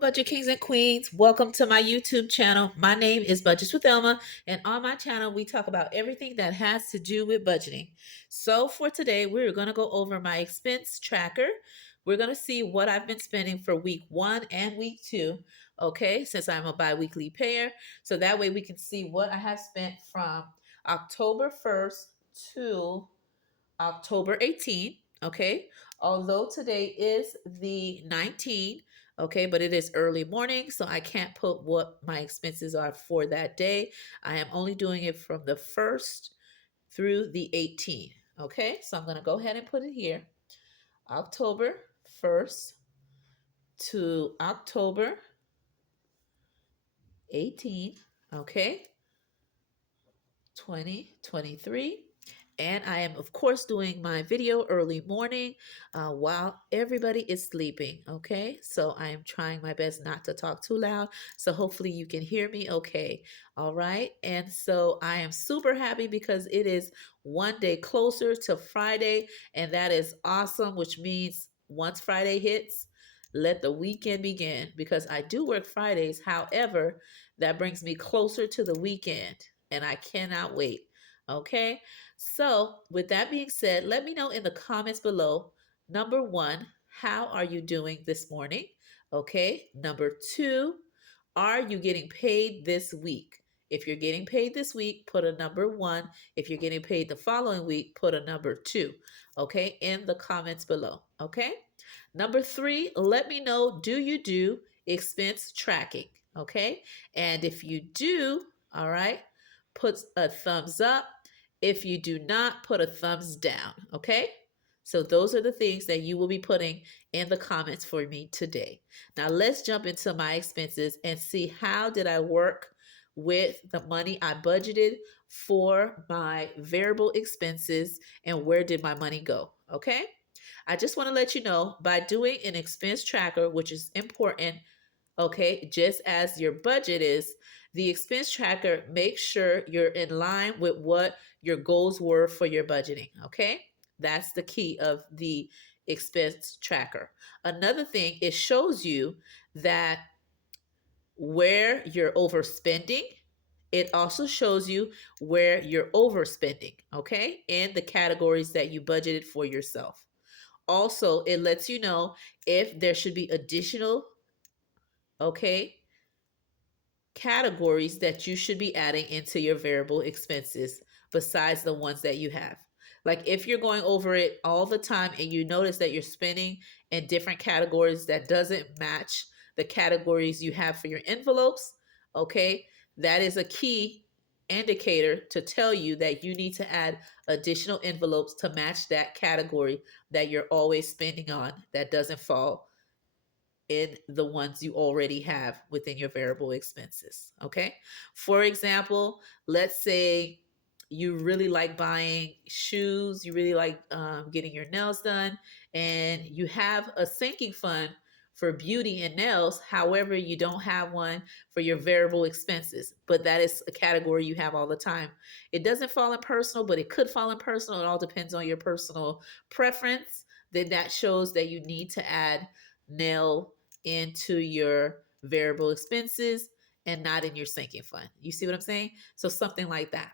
Budget Kings and Queens, welcome to my YouTube channel. My name is Budgets with Elma, and on my channel, we talk about everything that has to do with budgeting. So, for today, we're going to go over my expense tracker. We're going to see what I've been spending for week 1 and week 2, okay, since I'm a bi weekly payer. So that way we can see what I have spent from October 1st to October 18th, okay? Although today is the 19th, okay, but it is early morning, so I can't put what my expenses are for that day. I am only doing it from the 1st through the 18th, okay? So I'm going to go ahead and put it here. October 1st to October 18th, okay? 2023. And I am, of course, doing my video early morning while everybody is sleeping. Okay. So I am trying my best not to talk too loud. So hopefully you can hear me okay. All right. And so I am super happy because it is one day closer to Friday. And that is awesome, which means once Friday hits, let the weekend begin because I do work Fridays. However, that brings me closer to the weekend and I cannot wait. Okay. So, with that being said, let me know in the comments below. Number one, how are you doing this morning? Okay. Number two, are you getting paid this week? If you're getting paid this week, put a number one. If you're getting paid the following week, put a number two. Okay. In the comments below. Okay. Number three, let me know, do you do expense tracking? Okay. And if you do, all right, put a thumbs up. If you do not, put a thumbs down. Okay. So those are the things that you will be putting in the comments for me today. Now let's jump into my expenses and see how did I work with the money I budgeted for my variable expenses and where did my money go? Okay? I just want to let you know by doing an expense tracker, which is important, okay, just as your budget is, the expense tracker makes sure you're in line with what your goals were for your budgeting, okay? That's the key of the expense tracker. Another thing, it shows you that where you're overspending. It also shows you where you're overspending, okay, in the categories that you budgeted for yourself. Also, it lets you know if there should be additional, okay, categories that you should be adding into your variable expenses besides the ones that you have. Like if you're going over it all the time and you notice that you're spending in different categories that doesn't match the categories you have for your envelopes, okay, that is a key indicator to tell you that you need to add additional envelopes to match that category that you're always spending on that doesn't fall in the ones you already have within your variable expenses. Okay. For example, let's say you really like buying shoes, you really like getting your nails done, and you have a sinking fund for beauty and nails. However, you don't have one for your variable expenses, but that is a category you have all the time. It doesn't fall in personal, but it could fall in personal. It all depends on your personal preference. Then that shows that you need to add nail into your variable expenses and not in your sinking fund. You see what I'm saying? So something like that.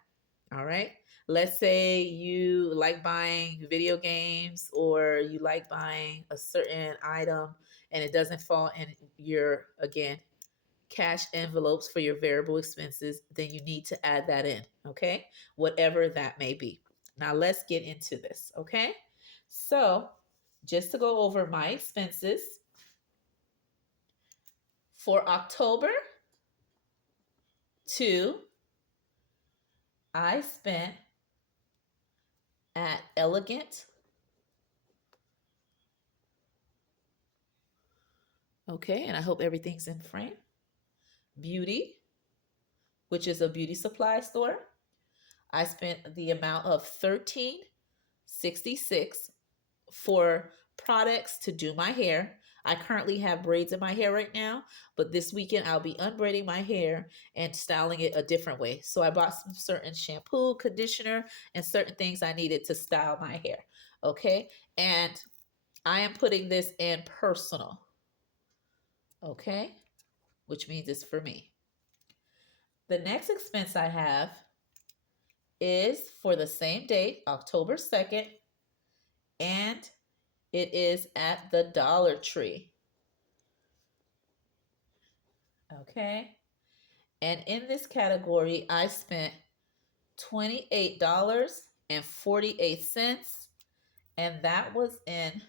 All right. Let's say you like buying video games or you like buying a certain item and it doesn't fall in your, again, cash envelopes for your variable expenses, then you need to add that in. Okay. Whatever that may be. Now let's get into this. Okay. So just to go over my expenses, for October 2, I spent at Elegant, okay, and I hope everything's in frame. Beauty, which is a beauty supply store. I spent the amount of $13.66 for products to do my hair. I currently have braids in my hair right now, but this weekend I'll be unbraiding my hair and styling it a different way. So I bought some certain shampoo, conditioner, and certain things I needed to style my hair. Okay. And I am putting this in personal. Okay, which means it's for me. The next expense I have is for the same date, October 2nd, and it is at the Dollar Tree. Okay, and in this category, I spent $28.48, and that was in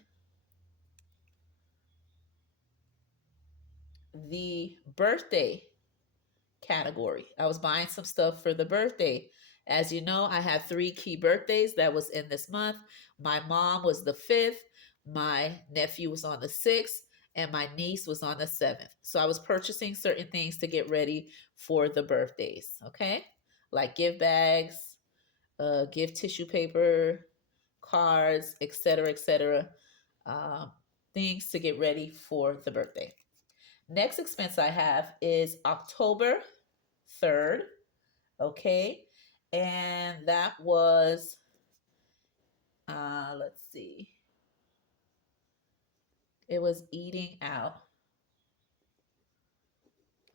the birthday category. I was buying some stuff for the birthday. As you know, I had 3 key birthdays that was in this month. My mom was the 5th, my nephew was on the 6th, and my niece was on the 7th. So I was purchasing certain things to get ready for the birthdays, okay? Like gift bags, gift tissue paper, cards, etc., etc. Things to get ready for the birthday. Next expense I have is October 3rd, okay? And that was, let's see, it was eating out,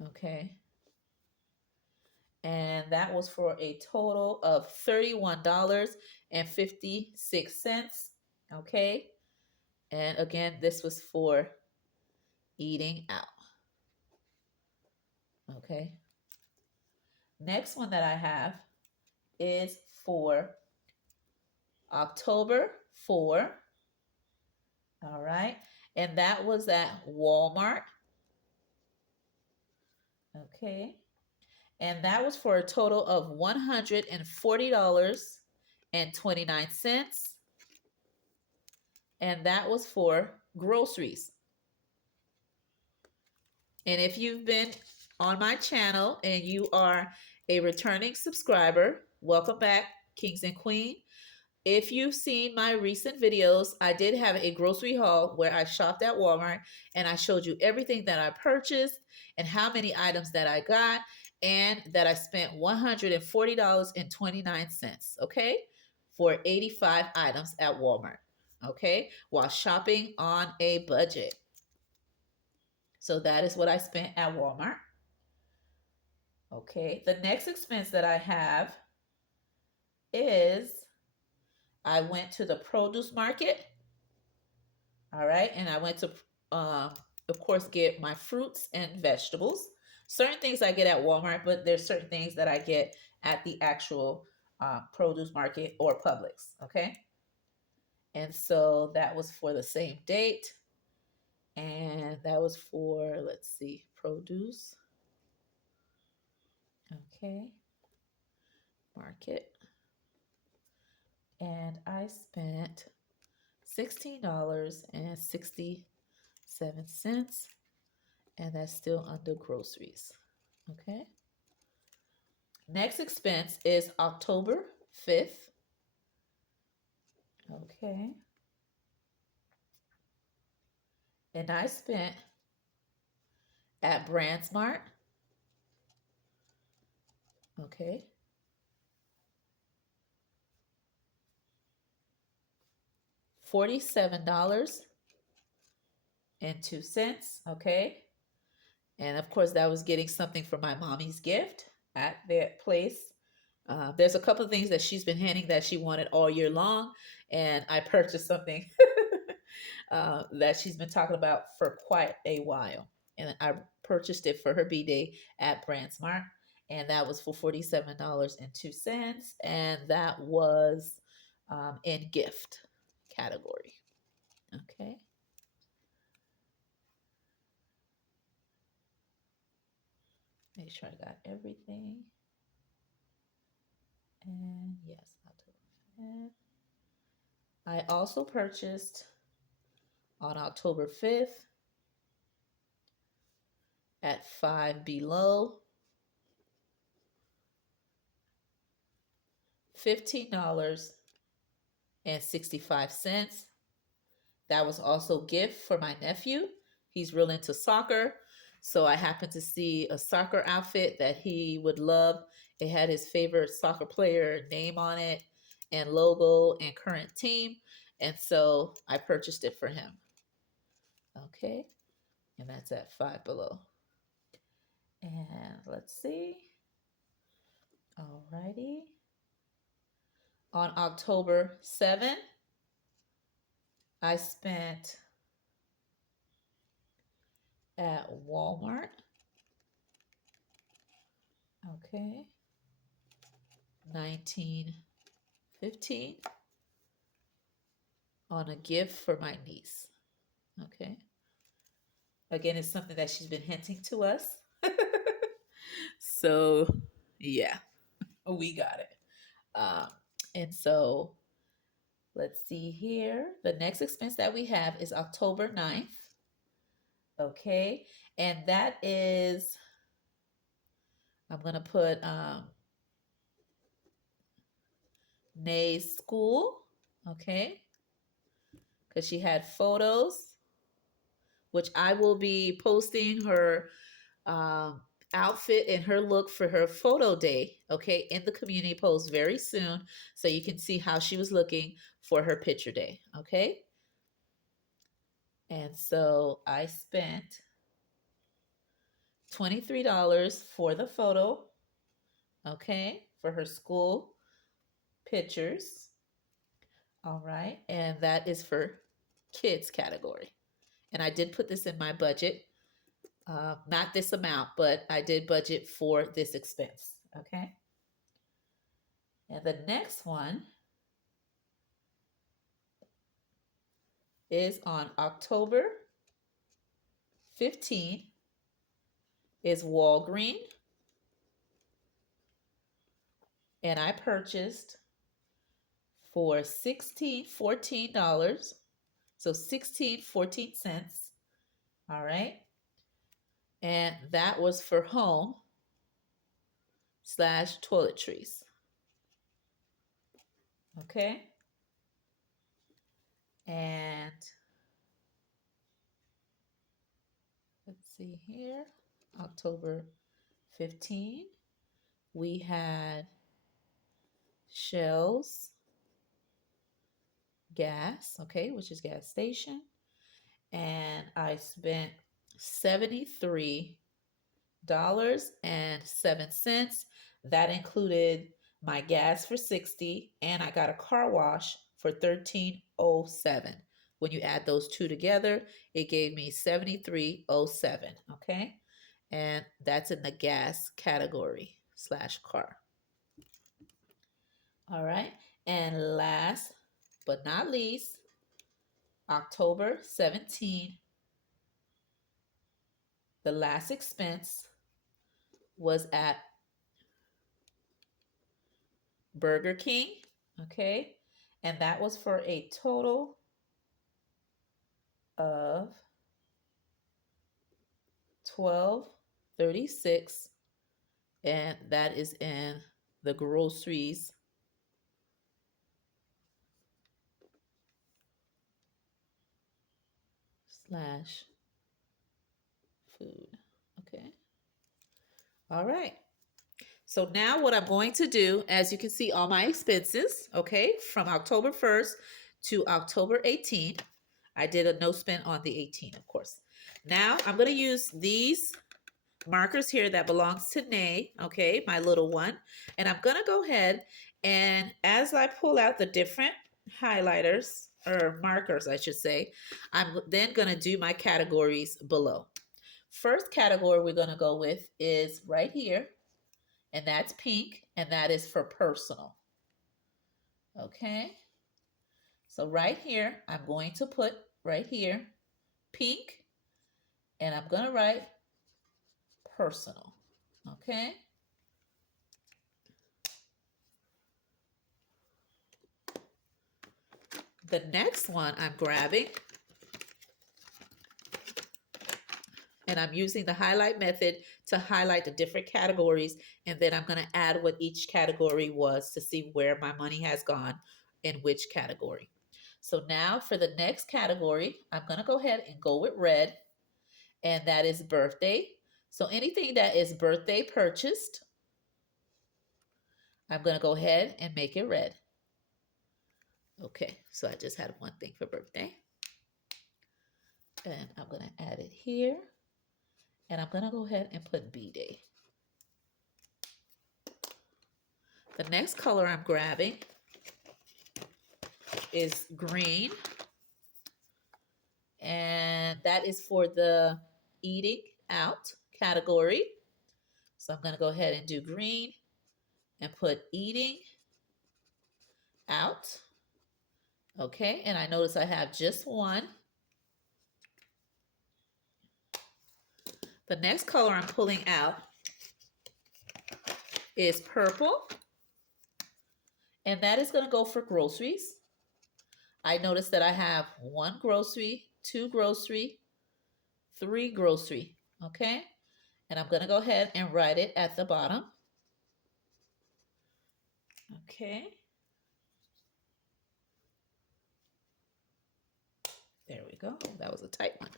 okay? And that was for a total of $31.56, okay? And again, this was for eating out, okay? Next one that I have is for October 4, all right? And that was at Walmart, okay? And that was for a total of $140.29. And that was for groceries. And if you've been on my channel and you are a returning subscriber, welcome back, Kings and Queen. If you've seen my recent videos, I did have a grocery haul where I shopped at Walmart and I showed you everything that I purchased and how many items that I got and that I spent $140.29, okay, for 85 items at Walmart, okay, while shopping on a budget. So that is what I spent at Walmart. Okay, the next expense that I have is I went to the produce market. All right, and I went to, of course, get my fruits and vegetables. Certain things I get at Walmart, but there's certain things that I get at the actual produce market or Publix. Okay, and so that was for the same date, and that was for, let's see, produce. Okay, market. And I spent $16.67, and that's still under groceries. Okay. Next expense is October 5th. Okay. And I spent at BrandsMart. Okay. $47.02. Okay. And of course, that was getting something for my mommy's gift at that place. There's a couple of things that she's been handing that she wanted all year long, and I purchased something that she's been talking about for quite a while. And I purchased it for her B-Day at BrandsMart, and that was for $47.02, and that was in gift category. Okay. Make sure I got everything. And yes, I also purchased on October 5th at Five Below $15.65. That was also a gift for my nephew. He's real into soccer. So I happened to see a soccer outfit that he would love. It had his favorite soccer player name on it and logo and current team. And so I purchased it for him. Okay. And that's at Five Below. And let's see. Alrighty. On October 7th, I spent at Walmart. Okay. $19.15 on a gift for my niece. Okay. Again, it's something that she's been hinting to us. So, yeah, we got it. And so, let's see here. The next expense that we have is October 9th. Okay. And that is, I'm going to put Nay's school. Okay. Because she had photos, which I will be posting her outfit and her look for her photo day, okay, in the community post very soon, so you can see how she was looking for her picture day, okay? And so I spent $23 for the photo, okay, for her school pictures. All right, and that is for kids category. And I did put this in my budget. Not this amount, but I did budget for this expense, okay? And the next one is on October 15th is Walgreens. And I purchased for $14. So 14 cents. All right. And that was for home / toiletries. Okay. And let's see here. October 15, we had Shell's gas, okay, which is gas station. And I spent $73.07. That included my gas for $60, and I got a car wash for $13.07. When you add those two together, it gave me $73.07. Okay, and that's in the gas category / car. All right, and last but not least, October 17th, the last expense was at Burger King, okay? And that was for a total of $12.36, and that is in the groceries / food, okay? All right. So now what I'm going to do, as you can see all my expenses, okay, from October 1st to October 18th, I did a no spend on the 18th, of course. Now I'm going to use these markers here that belongs to Nay, okay, my little one. And I'm going to go ahead and as I pull out the different highlighters or markers, I should say, I'm then going to do my categories below. First category we're going to go with is right here, and that's pink, and that is for personal. Okay, so right here, I'm going to put right here pink, and I'm going to write personal. Okay. The next one I'm grabbing, and I'm using the highlight method to highlight the different categories, and then I'm going to add what each category was to see where my money has gone in which category. So now for the next category, I'm going to go ahead and go with red, and that is birthday. So anything that is birthday purchased, I'm going to go ahead and make it red. Okay, so I just had one thing for birthday. And I'm going to add it here. And I'm going to go ahead and put B-Day. The next color I'm grabbing is green. And that is for the eating out category. So I'm going to go ahead and do green and put eating out. Okay, and I notice I have just one. The next color I'm pulling out is purple. And that is going to go for groceries. I notice that I have one grocery, two grocery, three grocery. Okay, and I'm going to go ahead and write it at the bottom. Okay. There we go. That was a tight one.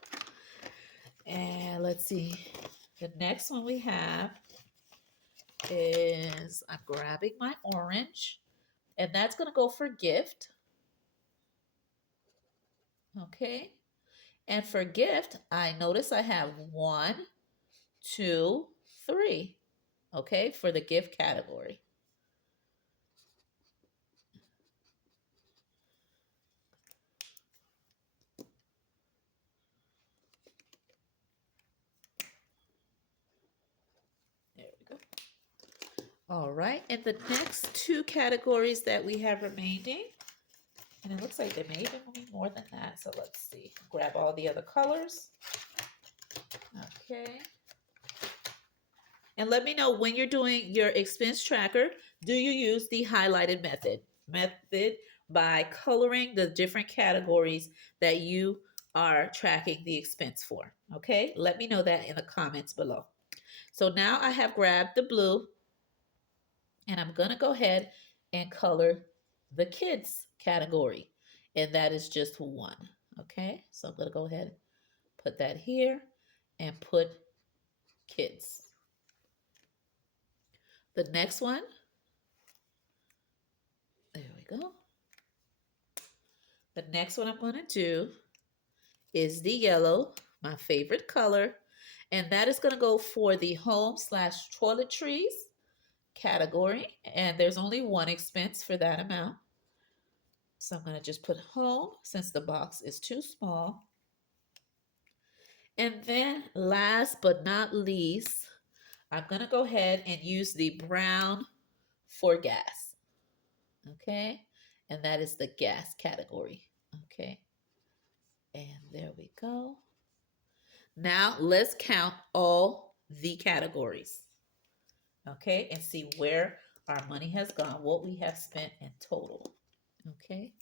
And let's see. The next one we have is, I'm grabbing my orange, and that's going to go for gift. Okay. And for gift, I notice I have 1, 2, 3. Okay, for the gift category. There we go. All right, and the next two categories that we have remaining, and it looks like there may even be more than that, so let's see. Grab all the other colors. Okay. And let me know when you're doing your expense tracker, do you use the highlighted method? By coloring the different categories that you are tracking the expense for. Okay, let me know that in the comments below. So now I have grabbed the blue and I'm gonna go ahead and color the kids category. And that is just 1. Okay, so I'm gonna go ahead and put that here and put kids. The next one, there we go. The next one I'm going to do is the yellow, my favorite color, and that is going to go for the home/toiletries category, and there's only one expense for that amount. So I'm going to just put home since the box is too small. And then last but not least, I'm going to go ahead and use the brown for gas. Okay, and that is the gas category. Okay, and there we go. Now let's count all the categories. Okay, and see where our money has gone, what we have spent in total. Okay,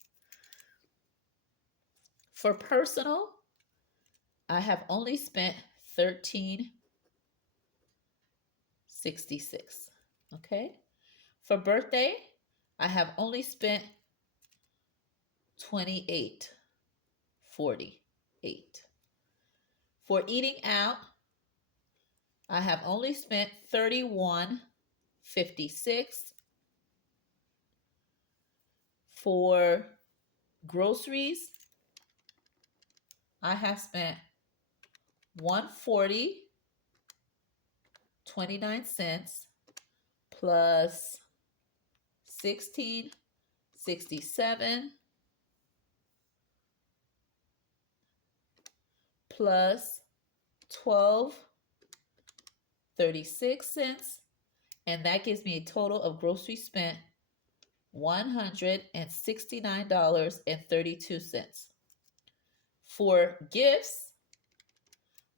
for personal, I have only spent $13.66. Okay, for birthday, I have only spent $28.48. For eating out, I have only spent $31.56. For groceries, I have spent $140.29 plus $16.67 plus $12.36, and that gives me a total of grocery spent $169.32. For gifts,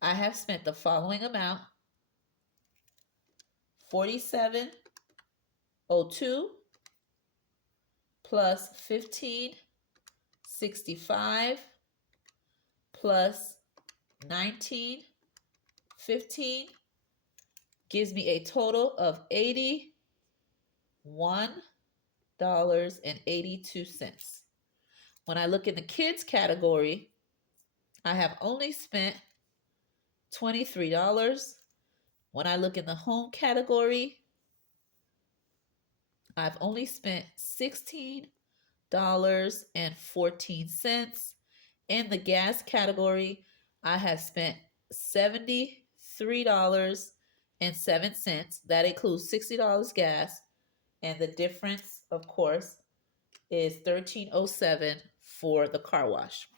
I have spent the following amount: $47.02 plus $15.65 plus $19.15 gives me a total of $81.82. When I look in the kids category, I have only spent $23. When I look in the home category, I've only spent $16.14. In the gas category, I have spent $73.07. That includes $60 gas, and the difference, of course, is $13.07 for the car wash.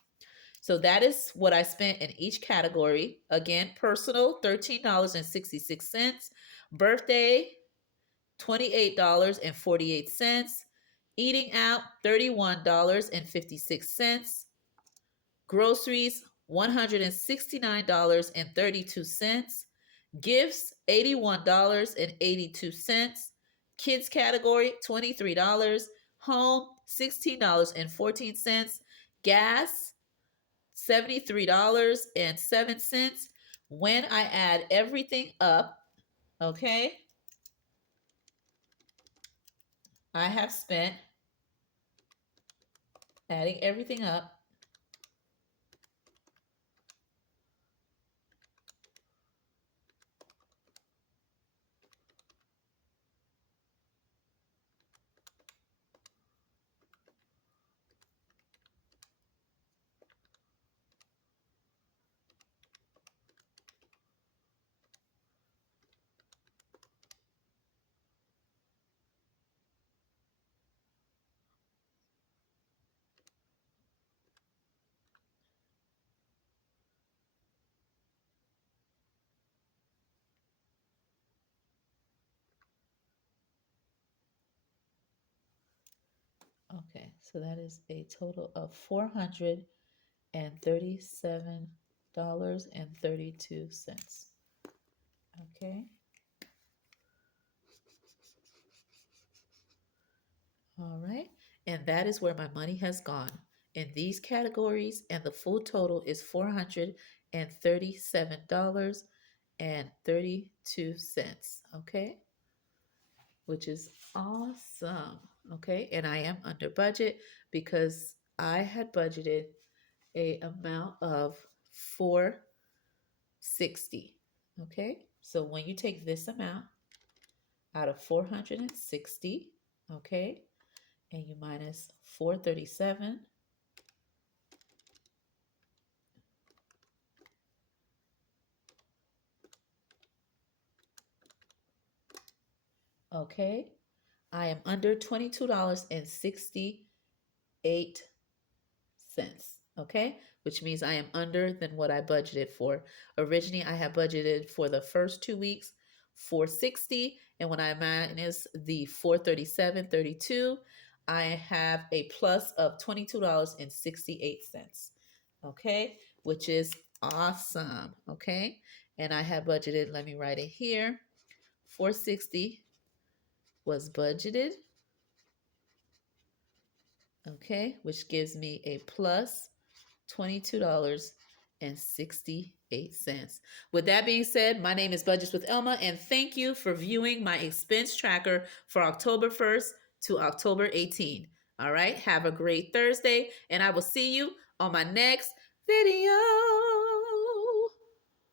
So that is what I spent in each category. Again, personal, $13.66. Birthday, $28.48. Eating out, $31.56. Groceries, $169.32. Gifts, $81.82. Kids category, $23. Home, $16.14. Gas, $73.07. When I add everything up, okay, I have spent, adding everything up, okay, so that is a total of $437.32. Okay. All right. And that is where my money has gone in these categories. And the full total is $437.32. Okay. Which is awesome. Okay. And I am under budget because I had budgeted a amount of 460. Okay. So when you take this amount out of 460, okay, and you minus 437, okay, I am under $22.68. Okay, which means I am under than what I budgeted for. Originally, I had budgeted for the first 2 weeks 460, and when I minus the 437.32, I have a plus of $22.68. Okay, which is awesome. Okay, and I have budgeted, let me write it here, 460 was budgeted, okay, which gives me a plus $22.68. With that being said, my name is Budgets with Elma, and thank you for viewing my expense tracker for October 1st to October 18th. All right, have a great Thursday, and I will see you on my next video.